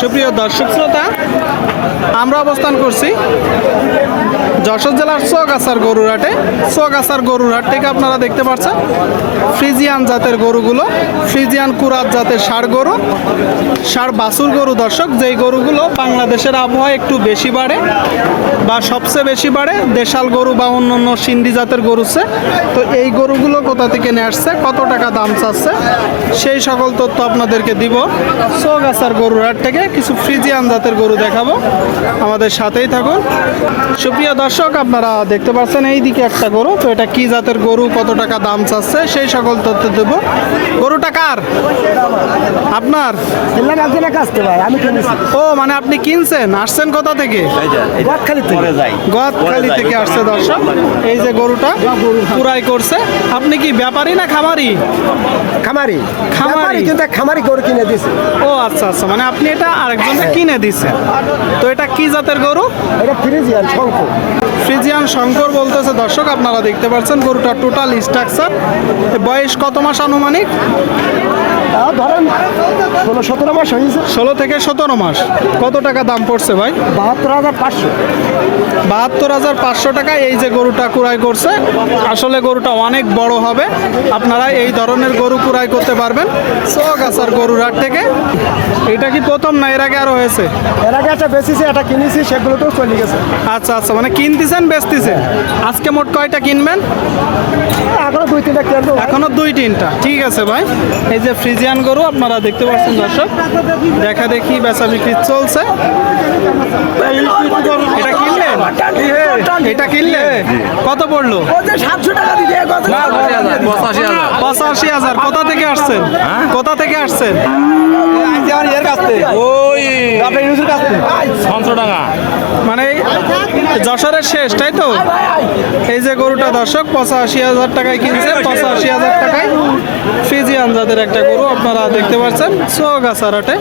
সুপ্রিয় দর্শক শ্রোতা, আমরা অবস্থান করছি যশোর জেলার চৌগাছার গরুরহাটে চৌগাছার গরুরহাট থেকে আপনারা দেখতে পাচ্ছেন, ফ্রিজিয়ান জাতের গরুগুলো, ফ্রিজিয়ান কুরাত জাতের ষাড় গরু, ষাড় বাছুর গরু দর্শক, যেই গরুগুলো বাংলাদেশের আবহাওয়া একটু বেশি বাড়ে বা সবচেয়ে বেশি বাড়ে, দেশাল গরু বা অন্য অন্য সিন্ধি জাতের গরুছে তো এই গরুগুলো কোথা থেকে নিয়ে আসছে, কত টাকা দাম চাচ্ছে, সেই সকল তথ্য আপনাদেরকে দিব। চৌগাছার গরুর হাট থেকে কিছু ফ্রিজিয়ান জাতের গরু দেখাবো। আমাদের সাথেই থাকুন। সুপ্রিয় দর্শক আপনারা দেখতে পাচ্ছেন এই দিকে একটা গরু। তো এটা কি জাতের গরু কত টাকা দাম চাচ্ছে সেই সকল তথ্য দেব। গরুটা কার? আপনার? ও মানে আপনি কিনছেন? আসছেন কোথা থেকে? গোয়াখালি থেকে। গোয়াতখালি থেকে আসছে দর্শক। এই যে গরুটা পুরাই করছে। আপনি কি ব্যাপারী না খামারি? খামারি। খামারি। খামারি কিন্তু খামারি গরু কিনে দিছে। ও আচ্ছা আচ্ছা। মানে আপনি এটা আরেকজনকে কিনে দিছে তো এটা কি জাতের গরু? এটা ফ্রিজিয়ান শঙ্কর ফ্রিজিয়ান শঙ্কর বলতেছে দর্শক আপনারা দেখতে পাচ্ছেন গরুটা টোটাল স্ট্রাকচার বয়স কত মাস আনুমানিক? ধরেন ষোলো সতেরো মাস হয়েছে। ষোলো থেকে সতেরো মাস। কত টাকা দাম পড়ছে ভাই? বাহাত্তর হাজার পাঁচশো। বাহাত্তর হাজার পাঁচশো টাকা এই যে গরুটা কুড়াই করছে আসলে গরুটা অনেক বড় হবে। আপনারা এই ধরনের গরু কুড়াই করতে পারবেন চৌগাছার গরুর হাট থেকে। এটা কি প্রথম না এর আগে আরও হয়েছে? এর আগে একটা বেশিছি এটা কিনেছি সেগুলো তো চলে গেছে। আচ্ছা আচ্ছা মানে কিনতেছেন বেচতেছেন? আজকে মোট কয়টা কিনবেন? এখনও দুই তিনটা এখনও দুই তিনটা। ঠিক আছে ভাই। এই যে ফ্রিজিয়ান গরু আপনারা দেখতে পাচ্ছেন দর্শক। দেখা দেখি বেচা বিক্রি চলছে। এটা কিনলেন? এটা কিনলে কত পড়ল? পঁচাশি হাজার। কোথা থেকে আসছেন? কোথা থেকে আসছেন? ওই। মানে যশোরের শেষ তাই তো? এই যে গরুটা দর্শক পঁচাশি হাজার টাকায় কিনছে পঁচাশি হাজার টাকায় ফিজিয়ান জাতের একটা গরু আপনারা দেখতে পাচ্ছেন সোগাছারাটে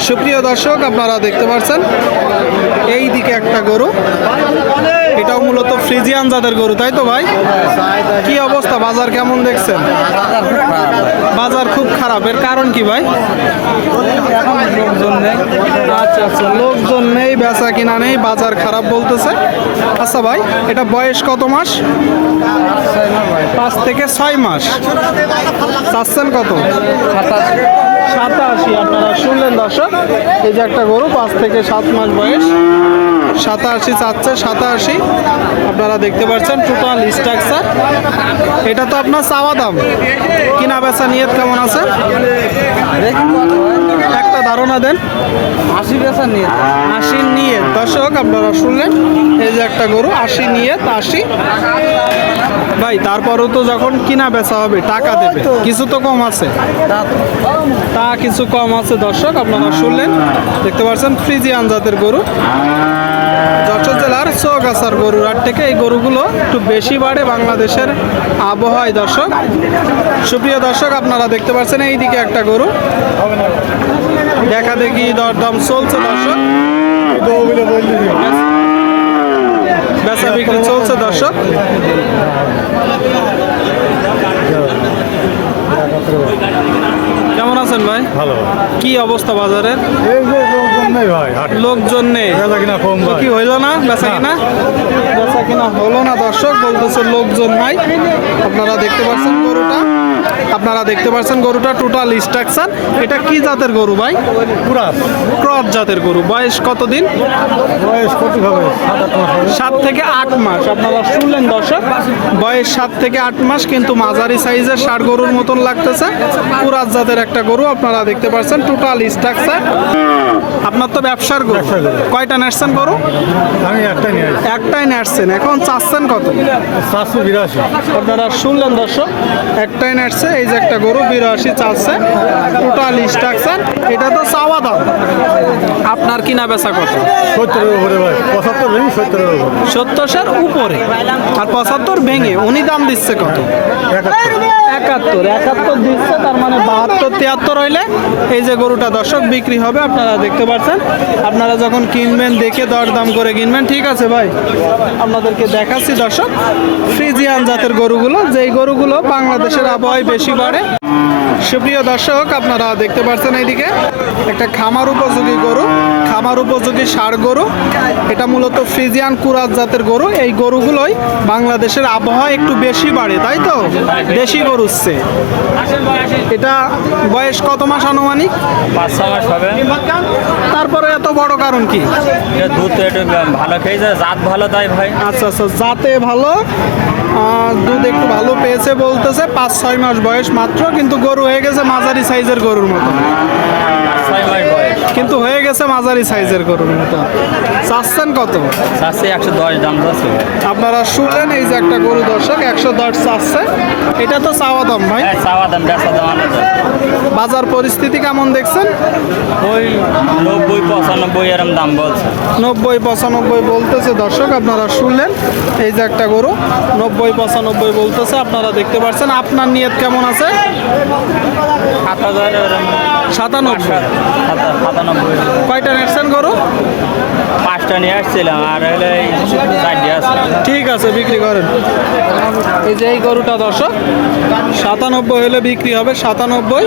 সুপ্রিয় দর্শক আপনারা দেখতে পাচ্ছেন এই দিকে একটা গরু। এটাও মূলত ফ্রিজিয়ান জাতের গরু, তাই তো ভাই? কি অবস্থা? বাজার কেমন দেখছেন? বাজার খুব খারাপ। এর কারণ কি ভাই? লোকজন নেই আচ্ছা আচ্ছা লোকজন নেই, বেচা কিনা নেই, বাজার খারাপ বলতেছে। আচ্ছা ভাই, এটা বয়স কত মাস? পাঁচ থেকে ছয় মাস। চাচ্ছেন কত? সাতাশি, আপনারা শুনলেন দর্শক, এই যে একটা গরু, পাঁচ থেকে সাত মাস বয়স। সাতাশি চাচ্ছে সাতাশি। আপনারা দেখতে পাচ্ছেন টোটাল স্ট্রাকচার এটা তো আপনার চাওয়া দাম। কিনা বেচা নিয়ত কেমন আছে? একটা ধারণা দেন। আশি বেচা নিয়ে আশি নিয়ে দর্শক আপনারা শুনলেন? এই যে একটা গরু আশি নিয়ে আশি। ভাই তারপরেও তো যখন কিনা বেচা হবে টাকা দেবে। কিছু তো কম আছে। তা কিছু কম আছে দর্শক আপনারা শুনলেন? দেখতে পাচ্ছেন ফ্রিজিয়ান জাতের গরু। চৌগাছার গরুর। হাট থেকে এই গরুগুলো একটু বেশি বাড়ে বাংলাদেশের আবহাওয়ায়, দর্শক। সুপ্রিয় দর্শক, আপনারা দেখতে পাচ্ছেন এইদিকে একটা গরু। দেখা দেখি দরদাম চলছে, দর্শক। বেচা চলছে, দর্শক। আছেন ভাই? ভালো। কি অবস্থা বাজারের? এই যে লোকজন নেই ভাই হাটে। লোকজন নেই। বেচা কিনা কম কি হইল না? বেচা কিনা? বেচা কিনা হলো না দর্শক বলতেছে লোকজন নাই। আপনারা দেখতে পাচ্ছেন গরুটা। আপনারা দেখতে পাচ্ছেন গরুটা টোটাল স্ট্রাকচার এটা কি জাতের গরু ভাই? ক্রস। জাতের গরু। বয়স কতদিন? বয়স কত হবে? সাত থেকে আট মাস। আপনারা শুনলেন দর্শক বয়স সাত থেকে আট মাস কিন্তু মাঝারি সাইজের ষাট গরুর মতন লাগতেছে। পুরাত জাতের একটা গরু আপনারা দেখতে পাচ্ছেন টোটাল স্ট্রাকচার আপনার তো ব্যবসার গরু। কয়টা নার্সেন গরু? আমি একটাই নার্সেন এখন চাচ্ছেন কত? বিরাশি। আপনারা শুনলেন দর্শক একটাই নার্সে এই যে একটা গরু বিরাশি চাচ্ছে টোটাল স্ট্রাকচার এটা তো চাওয়া দাম। আপনার কিনা বেচা কত? সত্তরের উপরে ভাই পঁচাত্তর ভেঙে সত্তরের উপরে। সত্তরশোর উপরে। আর পঁচাত্তর ভেঙে উনি দাম দিচ্ছে কত? একাত্তর একাত্তর দিচ্ছে, তার মানে বাহাত্তর, তিয়াত্তর হইলে এই যে গরুটা দর্শক বিক্রি হবে, আপনারা দেখতে পাচ্ছেন। আপনারা যখন কিনবেন, দেখে দরদাম করে কিনবেন, ঠিক আছে ভাই? আপনাদেরকে দেখাচ্ছি দর্শক, ফ্রিজিয়ান জাতের গরুগুলো, যেই গরুগুলো বাংলাদেশের আবহাওয়ায় বেশি বাড়ে। সুপ্রিয় দর্শক, আপনারা দেখতে পাচ্ছেন এইদিকে, একটা খামার উপযোগী গরু। খামার উপযোগী ষাড় গরু। এটা মূলত ফ্রিজিয়ান কুরাত জাতের গরু। এই গরুগুলোই বাংলাদেশের আবহাওয়া একটু বেশি বাড়ে তাই তো? দেশি গরুচ্ছে এটা বয়স কত মাস আনুমানিক? পাঁচ ছ মাস হবে। তারপরে এত বড় কারণ কি? দুধ একটু ভালো খেয়েছে জাত ভালো তাই ভাই। আচ্ছা আচ্ছা যাতে ভালো। দুধ একটু ভালো পেয়েছে বলতেছে পাঁচ ছয় মাস বয়স মাত্র কিন্তু গরু হয়ে গেছে মাঝারি সাইজের গরুর মতো। ছয় মাস কিন্তু হয়ে গেছে মাঝারি সাইজের গরুর মতো। চাচ্ছেন কত? চাষে একশো দশ দাম যাচ্ছে। আপনারা শুনলেন এই যে একটা গরু দর্শক একশো দশ চাচ্ছে। এটা তো চাওয়া দাম ভাই। হ্যাঁ চাওয়া দাম বেচা দাম বাজার পরিস্থিতি কেমন দেখছেন? ওই নব্বই পঁচানব্বই এরম দাম বলছে। নব্বই পঁচানব্বই বলতেছে দর্শক আপনারা শুনলেন এই যে একটা গরু নব্বই পঁচানব্বই বলতেছে আপনারা দেখতে পাচ্ছেন আপনার নিয়ত কেমন আছে? সাত হাজার সাতানব্বই। সাতানব্বই। কয়টা নেটছেন গরু? পাঁচটা নিয়ে আসছিলাম আর হলে এই ঠিক আছে বিক্রি করেন। এই যে এই গরুটা দর্শক সাতানব্বই হলে বিক্রি হবে সাতানব্বই।